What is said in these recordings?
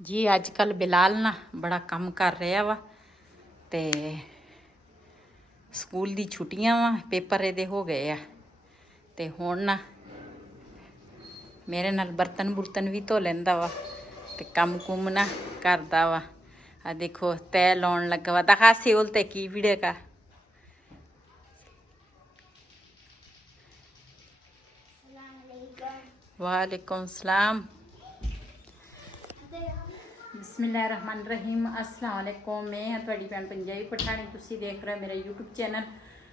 जी अजकल बिलाल ना बड़ा कम कर रहा वा ते स्कूल दी छुट्टियां वा पेपर इहदे हो गए आ ते हुण ना मेरे नाल बर्तन बुर्तन भी धो लैंदा वा ते कम कुम ना करदा वा। आ देखो तय लाउण लगा वा दखा सेउल ते की वीडियो का वालेकुम सलाम बिस्मिल्लाहिर्रहमानिर्रहीम अस्सलाम वालेकुम। मैं हाँ तुहाडी भैन पंजाबी पठानी तुसीं देख रहे मेरा यूट्यूब चैनल।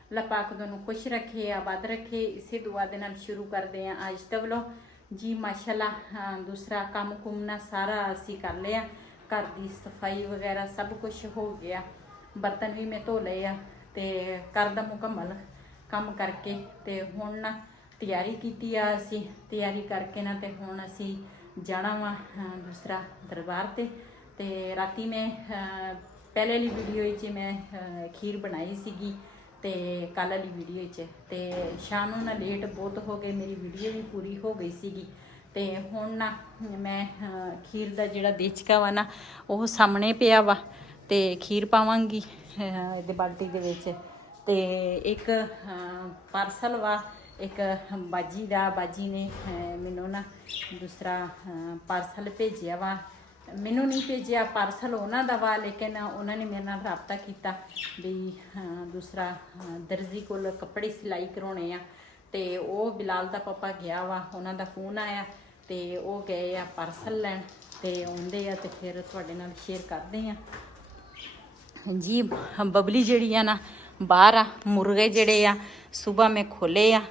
अल्लाह पाक दोनों खुश रखे आबाद रखे इसे दुआ दे नाल शुरू करते हैं आज दा व्लॉग। जी माशाल्लाह दूसरा काम कुम ना सारा असी कर लिया, घर की सफाई वगैरह सब कुछ हो गया, बर्तन भी मैं धो लए आ ते घर दा मुकम्मल काम करके ते हुण ना तैयारी की आ असी तैयारी करके ना ते हुण असी जाना वा दूसरा दरबार ते राती मैं पहले वाली वीडियो मैं खीर बनाई सीगी ते कल वाली वीडियो ते शाम ना लेट बहुत हो गए, मेरी वीडियो भी पूरी हो गई सीगी ते हुण ना मैं खीर दा जिहड़ा देचका वा ना वो सामने पिया वा ते खीर पावांगी इहदे बाल्टी दे विच ते एक पार्सल वा एक बाजी दा बाजी ने मैनू ना दूसरा पार्सल भेजिया वा, मैनू नहीं भेजिया पार्सल उन्हां दा वा लेकिन उन्होंने मेरे नाल राबता किया भी दूसरा दर्जी कोल कपड़े सिलाई करवाने आ ते वो बिलाल दा पापा गया वा, उन्हां दा फोन आया ते वो गए आ पार्सल लैन ते आउंदे आ ते फिर तुहाडे नाल शेयर करदे आ। जी बबली जिहड़ी आ ना बाहर आ, मुर्गे जिहड़े आ सुबह मैं खोले आ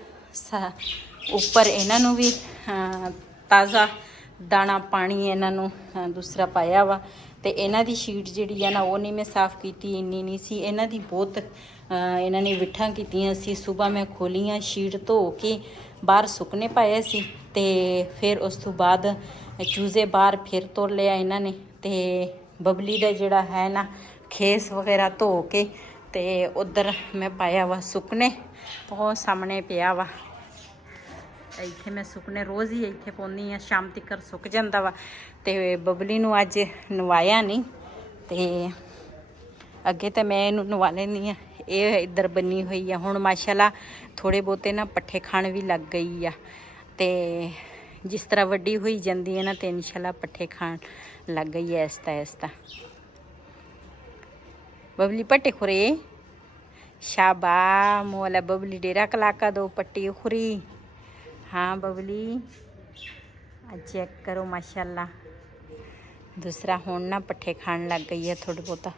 उपर इन्हों भी ताज़ा दाना पानी इन्हों दूसरा पाया वा ते इन्हां दी शीट जिहड़ी आ ना वो नहीं मैं साफ़ की, इन्नी नहीं सी इन्हां दी बहुत इन्होंने विठा कीतियां सी। सुबह मैं खोलियां शीट धो के बाहर सुकने पाए सी ते फिर उस तो बाद चूजे बाहर फिर तोड़ लिया इन्होंने ते बबली दा जिहड़ा है ना खेस वगैरह धो के ते उधर मैं पाया वा सुकने, वो सामने पिया वा इत्थे मैं सुकने रोज़ ही इत्थे पाउंदी आ, शाम तक सुक जांदा वा ते बबली नूं अज नवाया नहीं ते अगे तो मैं इनू नवा लैंदी आ, ये इधर बनी हुई है हुण माशाल्लाह थोड़े बहुते ना पट्ठे खाण भी लग गई आ ते जिस तरह वड्डी हुई जाती है ना तो इंशाल्लाह पट्ठे खाण लग गई है आहिस्ता आहिस्ता। बबली पट्टे खुरे शाबा मोला बबली डेरा कलाका दो पट्टी खुरी। हाँ बबली चेक करो माशाल्लाह दूसरा हुण ना पट्ठे खाण लग गई है थोड़ा बहुता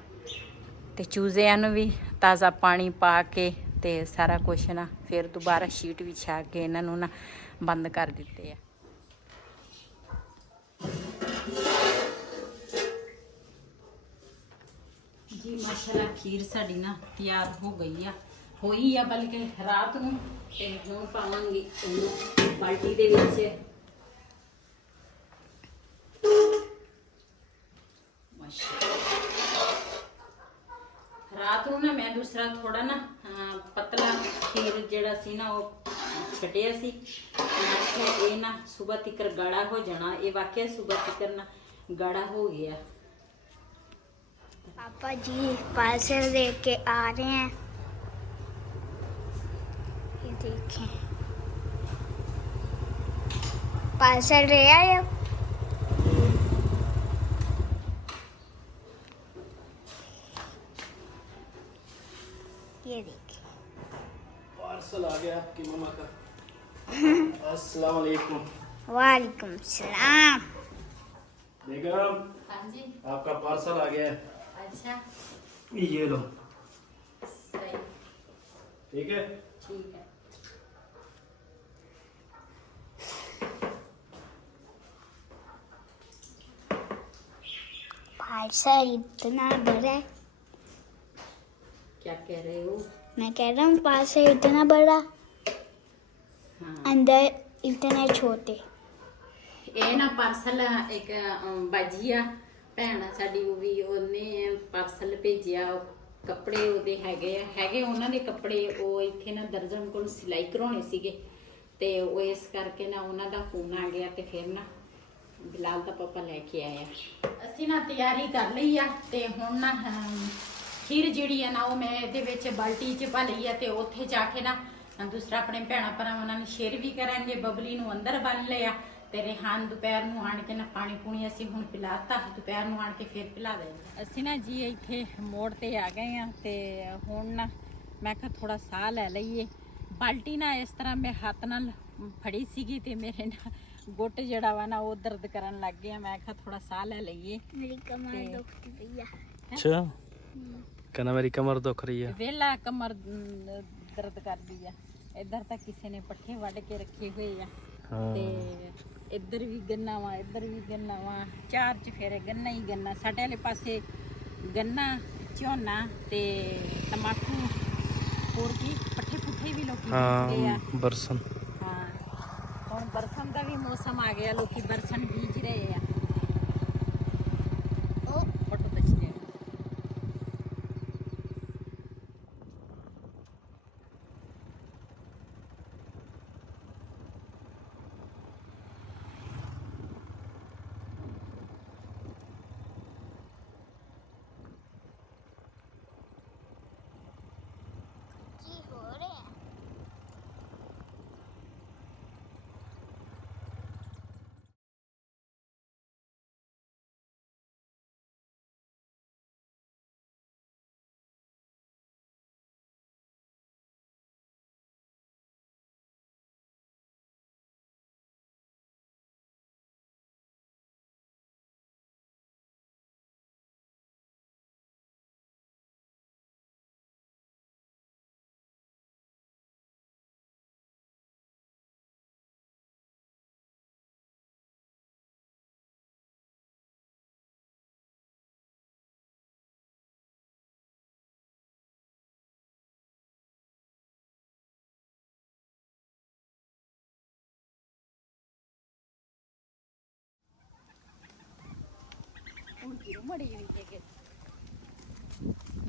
ते चूज़ियां नूं भी ताज़ा पानी पा के ते सारा कुछ ना फिर दोबारा शीट विछा के इन्हां नूं ना बंद कर दिते है। जी माशाल्लाह खीर साड़ी ना तैयार हो गई आ, होई आ बल्कि रात नूं ते हुण पावांगी इहनूं बाल्टी दे विच। रात नूं ना मैं दूसरा थोड़ा ना पतला खीर जिहड़ा सी ना वो छटिया सी, ये ना सुबह तक गाढ़ा हो जाना, ये वाकई सुबह तक ना गाढ़ा हो गया। पापा जी पार्सल लेके आ रहे हैं, ये देखें पार्सल ले आए। ये देखिए पार्सल आ गया आपकी मम्मा का। अस्सलाम वालेकुम। वालेकुम सलाम। बेगम हाँ जी आपका पार्सल आ गया है। अच्छा ये लो सही ठीक है। ठीक है। पार्सल इतना बड़ा है, क्या कह रहे हो? मैं कह रहा हूँ पार्सल इतना बड़ा हाँ अंदर इतने छोटे। ये ना पार्सल एक बाजी आ भैन साडी वो भी उन्हें पार्सल भेजिया, कपड़े ਉਹਦੇ ਹੈਗੇ ਉਹਨਾਂ ਦੇ ਕੱਪੜੇ ਉਹ ਇੱਥੇ ਨਾ ਦਰਜਨ ਕੋਲ ਸਿਲਾਈ ਕਰਾਉਣੇ ਸੀਗੇ ਤੇ ਉਹ ਇਸ ਕਰਕੇ ਨਾ ਉਹਨਾਂ ਦਾ ਫੋਨ ਆ ਗਿਆ ਤੇ ਫਿਰ ਨਾ ਬਿਲਾਲ ਦਾ ਪਾਪਾ ਲੈ ਕੇ ਆਇਆ। ਅਸੀਂ ਨਾ ਤਿਆਰੀ ਕਰ ਲਈ ਆ ਤੇ ਹੁਣ ਨਾ ਖੀਰ ਜਿਹੜੀ ਆ ਨਾ ਉਹ ਮੈਂ ਇਹਦੇ ਵਿੱਚ ਬਾਲਟੀ 'ਚ ਪਾ ਲਈ ਆ ਤੇ ਉੱਥੇ ਜਾ ਕੇ ਨਾ ਦੂਸਰਾ ਆਪਣੇ ਭੈਣਾਂ ਭਰਾਵਾਂ ਨਾਲ ਸ਼ੇਅਰ ਵੀ ਕਰਾਂਗੇ। ਬਬਲੀ ਨੂੰ ਅੰਦਰ ਬੰਨ ਲਿਆ ਤੇ ਰਿਹਾਨ ਦੁਪਹਿਰ ਨੂੰ ਆਣ ਕੇ ਨਾ ਪਾਣੀ ਪੂਣੀ ਅਸੀਂ ਹੁਣ ਪਿਲਾਤਾ, ਦੁਪਹਿਰ ਨੂੰ ਆਣ ਕੇ ਫਿਰ ਪਿਲਾ ਦੇਣਾ। ਅਸੀਂ ਨਾ ਜੀ ਇੱਥੇ ਮੋੜ ਤੇ ਆ ਗਏ ਆ ਤੇ ਹੁਣ ਨਾ ਮੈਂ ਕਿਹਾ ਥੋੜਾ ਸਾਹ ਲੈ ਲਈਏ। ਬਾਲਟੀ ਨਾ ਇਸ ਤਰ੍ਹਾਂ ਮੈਂ ਹੱਥ ਨਾਲ ਫੜੀ ਸੀਗੀ ਤੇ ਮੇਰੇ ਨਾ ਗੁੱਟ ਜਿਹੜਾ ਵਾ ਨਾ ਉਹ ਦਰਦ ਕਰਨ ਲੱਗ ਗਿਆ। ਮੈਂ ਕਿਹਾ ਥੋੜਾ ਸਾਹ ਲੈ ਲਈਏ। मेरी कमर दुखती भैया। अच्छा कहना मेरी कमर दुख रही है। ਵੇਲਾ ਕਮਰ ਦਰਦ ਕਰਦੀ ਆ। ਇੱਧਰ ਤਾਂ ਕਿਸੇ ਨੇ ਪੱਠੇ ਵੱਢ ਕੇ ਰੱਖੇ ਹੋਏ ਆ ਤੇ ਇੱਧਰ ਵੀ ਗੰਨਾ ਵਾ, ਇੱਧਰ ਵੀ ਗੰਨਾ ਵਾ, ਚਾਰ ਚਫੇਰੇ ਗੰਨਾ ਹੀ ਗੰਨਾ। ਸਾਡੇ ਵਾਲੇ ਪਾਸੇ ਗੰਨਾ, ਝੋਨਾ ਤੇ ਟਮਾਟੂ, ਹੋਰ ਕੀ ਪੱਠੇ ਪੁੱਠੇ ਵੀ ਲੋਕੀ ਬੀਜਦੇ ਆ। बरसन ਹਾਂ ਹੁਣ ਬਰਸਨ ਦਾ ਵੀ ਮੌਸਮ ਆ ਗਿਆ, ਲੋਕੀ ਬਰਸਨ ਬੀਜ ਰਹੇ ਆ। ਉਹ ਫੋਟੋ ਦੱਸਦੇ जी हो रहे हैं।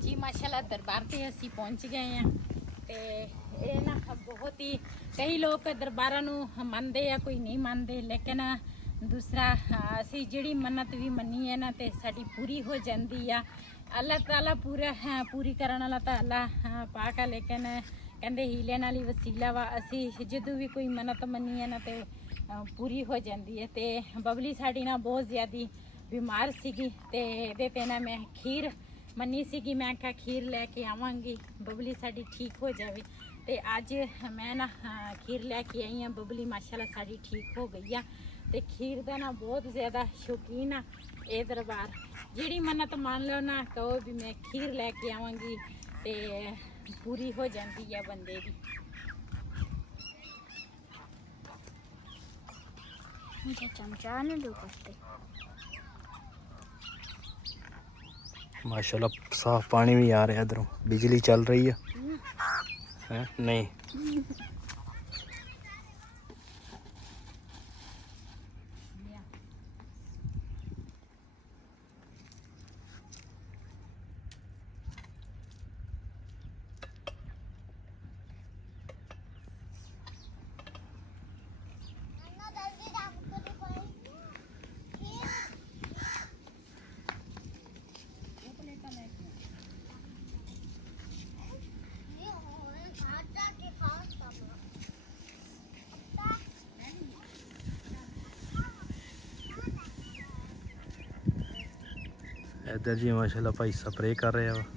ਜੀ ਮਾਸ਼ਾਅੱਲਾ ਦਰਬਾਰ ਤੇ ਅਸੀਂ ਪਹੁੰਚ ਗਏ ਆ ਤੇ ਇਹ ਨਾ ਬਹੁਤ ਹੀ ਕਈ ਲੋਕ ਦਰਬਾਰਾਂ ਨੂੰ ਮੰਨਦੇ ਆ, ਕੋਈ ਨਹੀਂ ਮੰਨਦੇ, ਲੇਕਿਨ ਦੂਸਰਾ ਅਸੀਂ ਜਿਹੜੀ ਮੰਨਤ ਵੀ ਮੰਨੀ ਹੈ ਨਾ ਤੇ ਸਾਡੀ ਪੂਰੀ ਹੋ ਜਾਂਦੀ ਆ। ਅੱਲਾਹ ਤਾਲਾ ਪੂਰੀ ਕਰਨ ਵਾਲਾ ਤਾਂ ਅੱਲਾਹ ਪਾਕ ਆ, ਲੇਕਿਨ ਕਹਿੰਦੇ ਹੀਲੇ ਨਾਲ ਹੀ ਵਸੀਲਾ ਵਾ। ਅਸੀਂ ਜਦੋਂ ਵੀ ਕੋਈ ਮੰਨਤ ਮੰਨੀ ਹੈ ਨਾ ਤੇ ਪੂਰੀ ਹੋ ਜਾਂਦੀ ਹੈ। ਤੇ ਬਬਲੀ ਸਾਡੀ ਨਾ ਬਹੁਤ ਜ਼ਿਆਦੀ ਬਿਮਾਰ ਸੀਗੀ ਤੇ ਇਹਦੇ ਤੇ ਨਾ ਮੈਂ ਖੀਰ ਮੰਨੀ ਸੀਗੀ। ਮੈਂ ਕਿਹਾ ਖੀਰ ਲੈ ਕੇ ਆਵਾਂਗੀ, ਬਬਲੀ ਸਾਡੀ ਠੀਕ ਹੋ ਜਾਵੇ। ਤੇ ਅੱਜ ਮੈਂ ਨਾ ਖੀਰ ਲੈ ਕੇ ਆਈ ਹਾਂ। ਬਬਲੀ ਮਾਸ਼ਾਅੱਲਾ ਸਾਡੀ ਠੀਕ ਹੋ ਗਈ ਆ ਤੇ ਖੀਰ ਦਾ ਨਾ ਬਹੁਤ ਜ਼ਿਆਦਾ ਸ਼ੌਕੀਨ ਆ ਇਹ ਦਰਬਾਰ। ਜਿਹੜੀ ਮੰਨਤ ਮੰਨ ਲਓ ਨਾ, ਕਹੋ ਵੀ ਮੈਂ ਖੀਰ ਲੈ ਕੇ ਆਵਾਂਗੀ ਤੇ ਪੂਰੀ ਹੋ ਜਾਂਦੀ ਆ ਬੰਦੇ ਦੀ। मुझे चमचा न दो कुछ। माशाल्लाह साफ पानी भी आ रहा है इधरों। बिजली चल रही है, हैं? नहीं इधर जी माशाल्लाह भाई स्प्रे कर रहे हैं।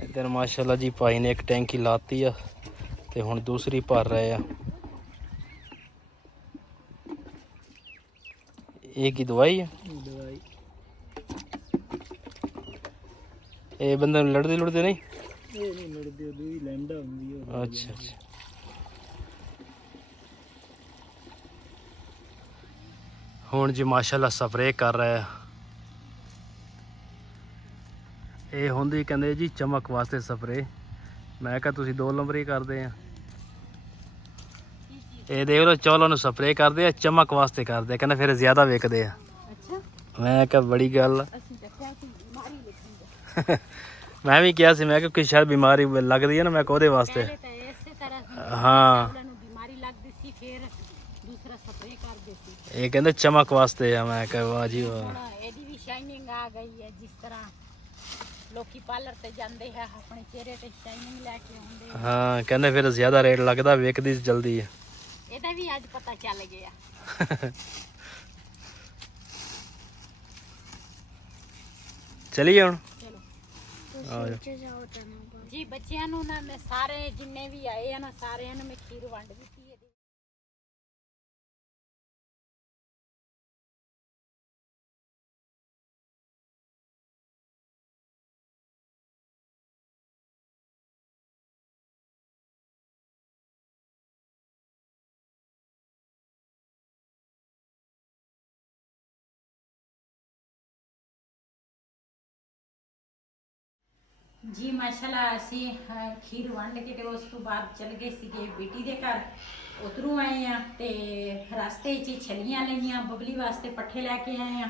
इधर माशाल्लाह जी भाई ने एक टैंकी लाती है ते हुण दूसरी भर रहे हैं। ये की दवाई है? दवाई ये बंदे लड़ते लुड़ते नहीं? ਇਹ ਨਹੀਂ ਲੜਦੀ ਉਹਦੀ ਲੈਂਡਾ ਹੁੰਦੀ ਹੈ ਅੱਛਾ ਅੱਛਾ ਹੁਣ ਜੀ ਮਾਸ਼ਾਅੱਲਾ ਸਪਰੇਅ ਕਰ ਰਿਹਾ ਇਹ ਹੁੰਦੀ ਕਹਿੰਦੇ ਜੀ ਚਮਕ ਵਾਸਤੇ ਸਪਰੇਅ ਮੈਂ ਕਿਹਾ ਤੁਸੀਂ 2 ਨੰਬਰ ਹੀ ਕਰਦੇ ਆ ਇਹ ਦੇਖ ਲਓ ਚੌਲਾਂ ਨੂੰ ਸਪਰੇਅ ਕਰਦੇ ਆ ਚਮਕ ਵਾਸਤੇ ਕਰਦੇ ਆ ਕਹਿੰਦੇ ਫਿਰ ਜ਼ਿਆਦਾ ਵਿਕਦੇ ਆ ਅੱਛਾ ਮੈਂ ਕਿਹਾ ਬੜੀ ਗੱਲ ਅਸੀਂ ਦੱਸਿਆ ਕਿ ਬਿਮਾਰੀ ਲਿਖਾਂਗੇ ਮੈਂ ਵੀ ਕਿਹਾ ਸੀ ਮੈਂ ਕਿਹਾ ਕਿ ਸ਼ਾਇਦ ਬਿਮਾਰੀ ਲੱਗਦੀ ਹੈ ਨਾ ਮੈਂ ਕਿਹਾ ਉਹਦੇ ਵਾਸਤੇ ਪਹਿਲੇ ਤਾਂ ਇਸੇ ਤਰ੍ਹਾਂ ਹਾਂ ਉਹਨਾਂ ਨੂੰ ਬਿਮਾਰੀ ਲੱਗਦੀ ਸੀ ਫਿਰ ਦੂਸਰਾ ਸਪਰੇਅ ਕਰਦੇ ਸੀ ਇਹ ਕਹਿੰਦੇ ਚਮਕ ਵਾਸਤੇ ਆ ਮੈਂ ਕਿਹਾ ਵਾਹ ਜੀ ਵਾਹ ਹੁਣ ਇਹਦੀ ਵੀ ਸ਼ਾਈਨਿੰਗ ਆ ਗਈ ਹੈ ਜਿਸ ਤਰ੍ਹਾਂ ਲੋਕੀ ਪਾਰਲਰ ਤੇ ਜਾਂਦੇ ਹੈ ਆਪਣੇ ਚਿਹਰੇ ਤੇ ਸ਼ਾਈਨਿੰਗ ਲੈ ਕੇ ਆਉਂਦੇ ਆ। ਹਾਂ ਕਹਿੰਦੇ ਫਿਰ ਜ਼ਿਆਦਾ ਰੇਟ ਲੱਗਦਾ ਵਿਕਦੀ ਜਲਦੀ ਹੈ ਇਹਦਾ ਵੀ ਅੱਜ ਪਤਾ ਚੱਲ ਗਿਆ ਚਲੀਏ ਹੁਣ ਚਲੋ ਤੁਸੀਂ ਜਾਓ ਤਾਂ ਨਾ ਜੀ ਬੱਚਿਆਂ ਨੂੰ ਨਾ ਮੈਂ ਸਾਰੇ ਜਿੰਨੇ ਵੀ ਆਏ ਆ ਨਾ ਸਾਰਿਆਂ ਨੂੰ ਮੈਂ ਖੀਰ ਵੰਡ ਦਿੱਤੀ ਇਹਦੀ ਜੀ ਮਾਸ਼ਾਅੱਲਾ ਅਸੀਂ ਖੀਰ ਵੰਡ ਕੇ ਤੇ ਉਸ ਤੋਂ ਬਾਅਦ ਚਲ ਗਏ ਸੀਗੇ ਬੇਟੀ ਦੇ ਘਰ ਉਧਰੋਂ ਆਏ ਆ ਤੇ ਰਸਤੇ 'ਚ ਹੀ ਛਲੀਆਂ ਲਈਆਂ ਬਬਲੀ ਵਾਸਤੇ ਪੱਠੇ ਲੈ ਕੇ ਆਏ ਆ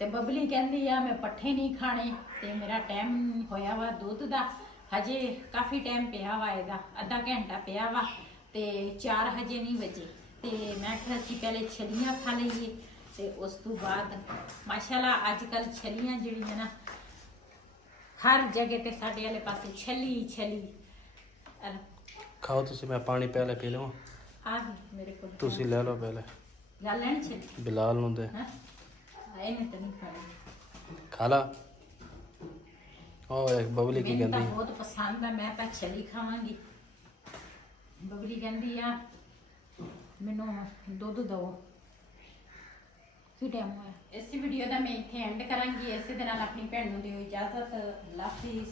ਤੇ ਬਬਲੀ ਕਹਿੰਦੀ ਆ ਮੈਂ ਪੱਠੇ ਨਹੀਂ ਖਾਣੇ ਤੇ ਮੇਰਾ ਟਾਈਮ ਹੋਇਆ ਵਾ ਦੁੱਧ ਦਾ ਹਜੇ ਕਾਫੀ ਟਾਈਮ ਪਿਆ ਵਾ ਇਹਦਾ ਅੱਧਾ ਘੰਟਾ ਪਿਆ ਵਾ ਤੇ 4 ਹਜੇ ਨਹੀਂ ਵਜੇ ਤੇ ਮੈਂ ਕਿਹਾ ਸੀ ਪਹਿਲੇ ਛਲੀਆਂ ਖਾ ਲਈਏ ਤੇ ਉਸ ਤੋਂ ਬਾਅਦ ਮਾਸ਼ਾਅੱਲਾ ਅੱਜ ਕੱਲ ਛਲੀਆਂ ਜਿਹੜੀਆਂ ਨਾ ਹਰ ਜਗ੍ਹਾ ਤੇ ਸਾਡੇ ਵਾਲੇ ਪਾਸੇ ਛਲੀ ਖਾਓ ਤੁਸੀਂ ਮੈਂ ਪਾਣੀ ਪਹਿਲੇ ਪੀ ਲਵਾਂ ਆ ਗਈ ਮੇਰੇ ਕੋਲ ਤੁਸੀਂ ਲੈ ਲਓ ਪਹਿਲੇ ਗੱਲ ਲੈਣ ਛਲੀ ਬਿਲਾਲ ਨੂੰ ਦੇ ਹਾਂ ਆਏ ਨੇ ਤਾਂ ਨਹੀਂ ਖਾਣੀ ਖਾ ਲਾ ਉਹ ਇੱਕ ਬਬਲੀ ਕੀ ਮੈਨੂੰ ਤਾਂ ਕਹਿੰਦੀ ਬਹੁਤ ਪਸੰਦ ਆ ਮੈਂ ਤਾਂ ਛਲੀ ਖਾਵਾਂਗੀ ਬਬਲੀ ਕਹਿੰਦੀ ਆ ਮੈਨੂੰ ਦੁੱਧ ਦਿਓ ਕੀ ਟਾਈਮ ਹੋਇਆ ਇਸ ਵੀਡੀਓ ਦਾ ਮੈਂ ਇੱਥੇ ਐਂਡ ਕਰਾਂਗੀ ਇਸੇ ਦੇ ਨਾਲ ਆਪਣੀ ਭੈਣ ਨੂੰ ਦਿਓ ਇਜਾਜ਼ਤ ਅੱਲਾ ਹਾਫਿਜ਼